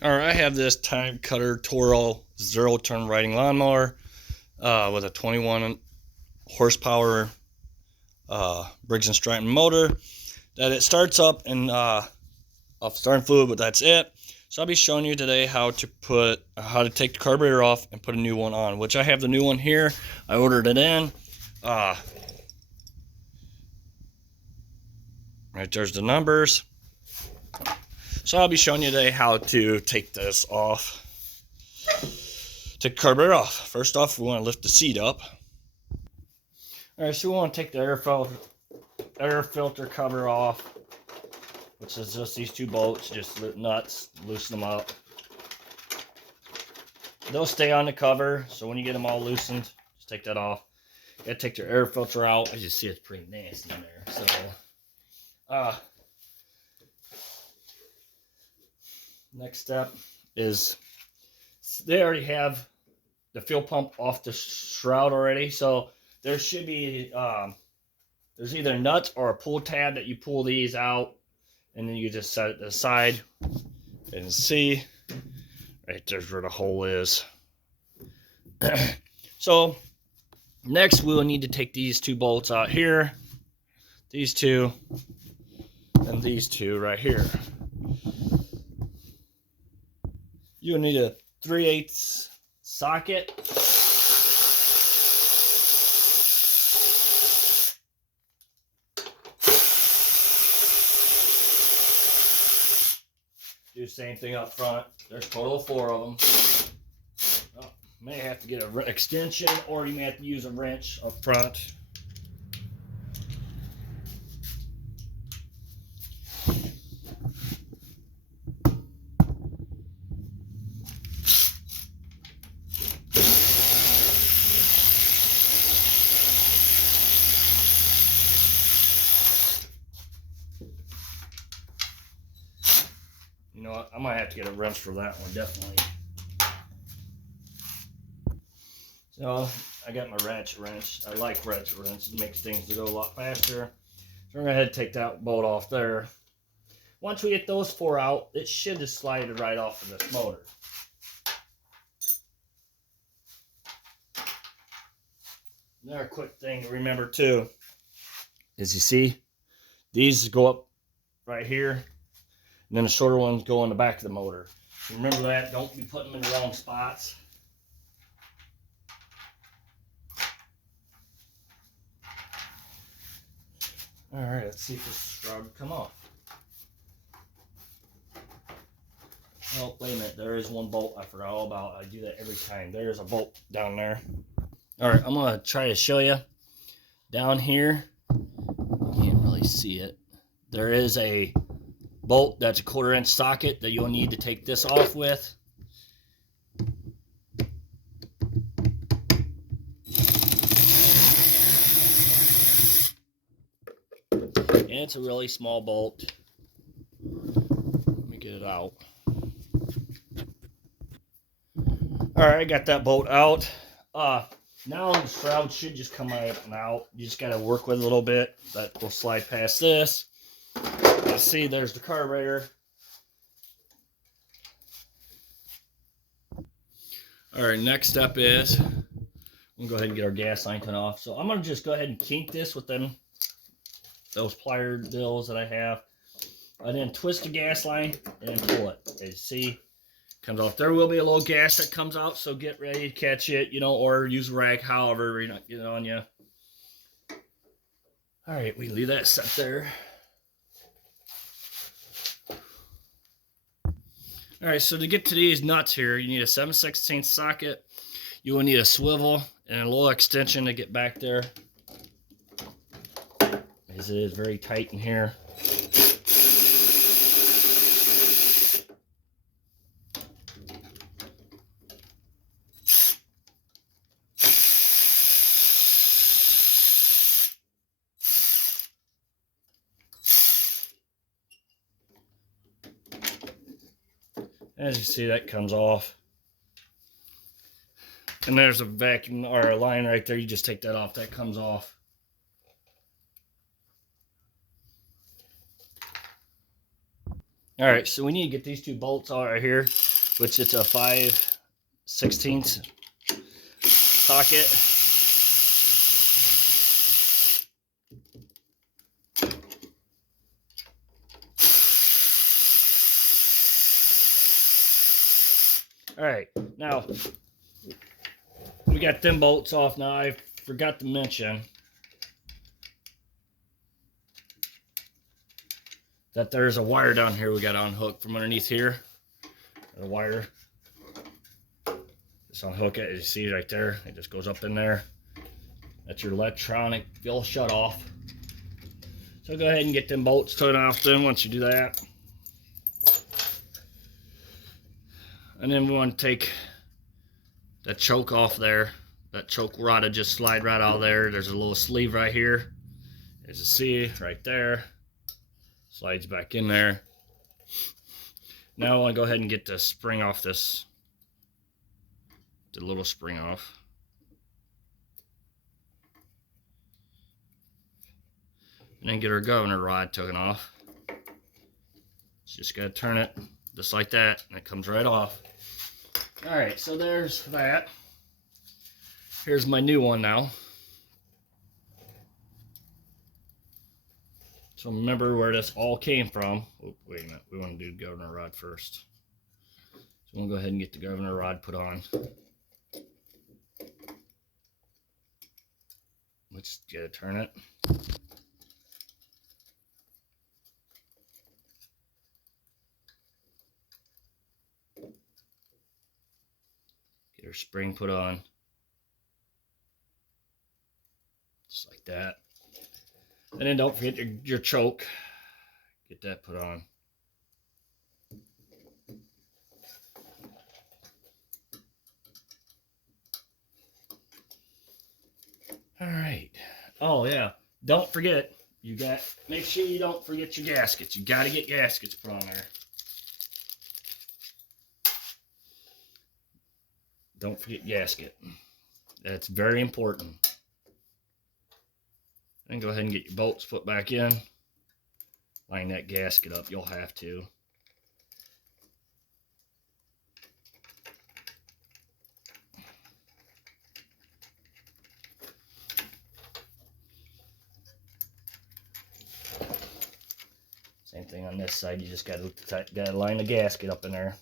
Alright, I have this TimeCutter Toro zero-turn riding lawnmower with a 21 horsepower Briggs & Stratton motor that it starts up and off starting fluid, but that's it. So I'll be showing you today how to take the carburetor off and put a new one on, which I have the new one here. I ordered it in. Right there's the numbers. So I'll be showing you today how to take this off. Take the carburetor off. First off, we want to lift the seat up. Alright, so we want to take the air filter cover off, which is just these two bolts. Just nuts, loosen them up. They'll stay on the cover, so when you get them all loosened, just take that off. You gotta take your air filter out. As you see, it's pretty nasty in there. So, next step is they already have the fuel pump off the shroud already, so there should be there's either nuts or a pull tab that you pull these out, and then you just set it aside and see right there's where the hole is. So next we will need to take these two bolts out here, these two, and these two right here. You'll need a 3/8 socket. Do the same thing up front. There's a total of 4 of them. Oh, may have to get an extension, or you may have to use a wrench up front. You know what? I might have to get a wrench for that one, definitely. So I got my wrench. I like wrench. It makes things go a lot faster. So we're gonna go ahead and take that bolt off there. Once we get those 4 out, it should just slide right off of this motor. Another quick thing to remember too is, you see, these go up right here, and then the shorter ones go on the back of the motor. Remember that. Don't be putting them in the wrong spots. Alright, let's see if this shroud will come off. Oh, wait a minute. There is one bolt I forgot all about. I do that every time. There's a bolt down there. Alright, I'm going to try to show you. Down here, you can't really see it. There is a bolt that's a 1/4 inch socket that you'll need to take this off with. And it's a really small bolt. Let me get it out. Alright, I got that bolt out. Now the shroud should just come out. You just got to work with it a little bit. That will slide past this. See, there's the carburetor. Alright, next step is we'll go ahead and get our gas line turned off. So I'm going to just go ahead and kink this with those plier bills that I have. And then twist the gas line and pull it. As you see, comes off. There will be a little gas that comes out, so get ready to catch it, or use a rag, however you're not getting it on you. Alright, we leave that set there. Alright, so to get to these nuts here, you need a 7/16 socket. You will need a swivel and a little extension to get back there, as it is very tight in here. As you see, that comes off. And there's a vacuum or a line right there. You just take that off. That comes off. All right, so we need to get these two bolts out right here, which it's a 5/16 socket. All right, now we got them bolts off. Now I forgot to mention that there's a wire down here we got to unhook from underneath here. The wire, just unhook it. You see it right there. It just goes up in there. That's your electronic fuel shut off. So go ahead and get them bolts taken off then once you do that. And then we want to take that choke off there. That choke rod will just slide right out of there. There's a little sleeve right here. As you see right there. Slides back in there. Now I want to go ahead and get the spring off this. The little spring off. And then get our governor rod taken off. Just gotta turn it just like that, and it comes right off. Alright, so there's that. Here's my new one now. So remember where this all came from. Oh, wait a minute, we want to do the governor rod first. So we'll go ahead and get the governor rod put on. Let's get it, turn it. Get our spring put on. Just like that. And then don't forget your choke. Get that put on. Alright. Oh yeah. Don't forget, make sure you don't forget your gaskets. You gotta get gaskets put on there. Don't forget gasket. That's very important. Then go ahead and get your bolts put back in. Line that gasket up. You'll have to. Same thing on this side. You just gotta line the gasket up in there.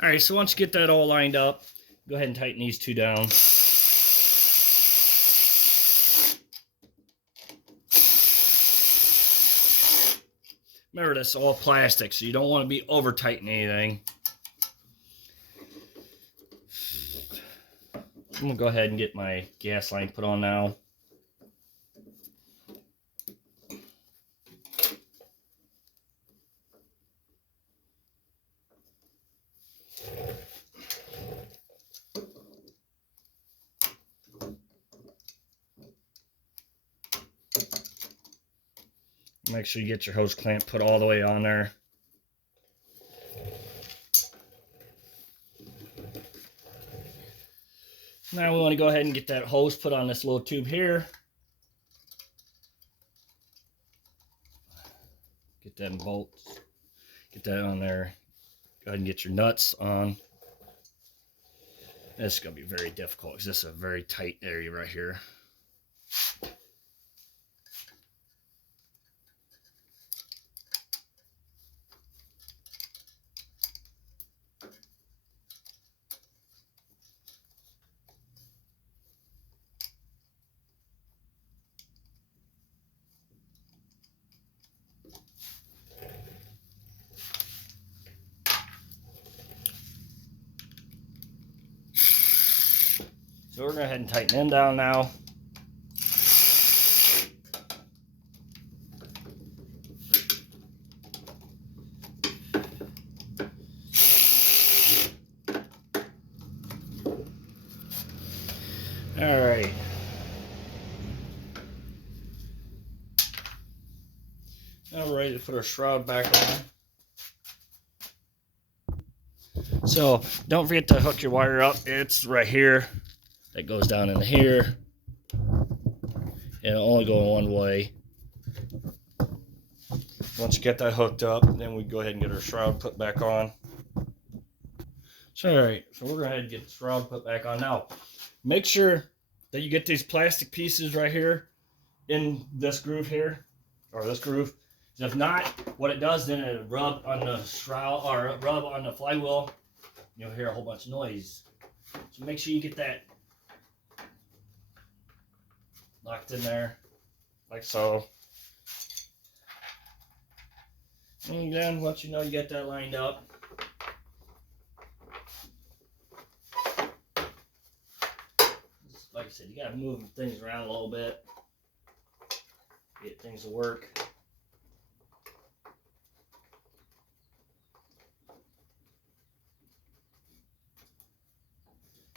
All right, so once you get that all lined up, go ahead and tighten these two down. Remember, that's all plastic, so you don't want to be over tightening anything. I'm gonna go ahead and get my gas line put on now. Make sure you get your hose clamp put all the way on there. Now we want to go ahead and get that hose put on this little tube here. Get them bolts. Get that on there. Go ahead and get your nuts on. This is going to be very difficult because this is a very tight area right here. So we're going to go ahead and tighten them down now. All right. Now we're ready to put our shroud back on. So don't forget to hook your wire up. It's right here. That goes down into here. And it'll only go one way. Once you get that hooked up, then we go ahead and get our shroud put back on. So alright, so we're going to go ahead and get the shroud put back on. Now, make sure that you get these plastic pieces right here in this groove here, or this groove. If not, what it does, then it'll rub on the shroud, or rub on the flywheel. You'll hear a whole bunch of noise. So make sure you get that locked in there, like so. And then once you know you get that lined up, like I said, you gotta move things around a little bit, get things to work.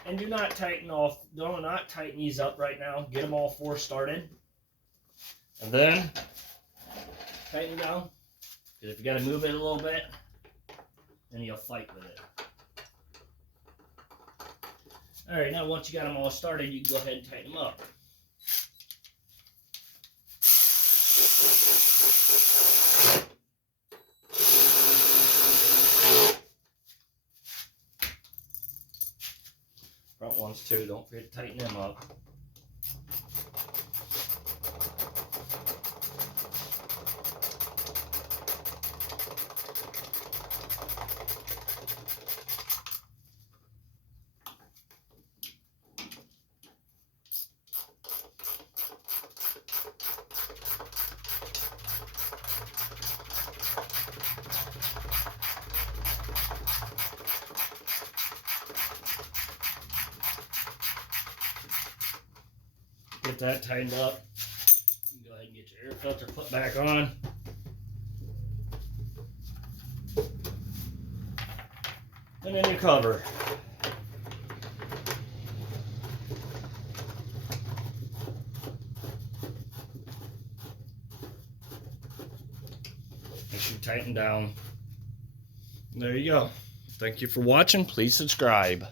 And do not tighten these up right now. Get them all four started. And then tighten down. Because if you got to move it a little bit, then you'll fight with it. Alright, now once you got them all started, you can go ahead and tighten them up. Front ones too, don't forget to tighten them up. Get that tightened up. You can go ahead and get your air filter put back on. And then your cover. Make sure you tighten down. There you go. Thank you for watching. Please subscribe.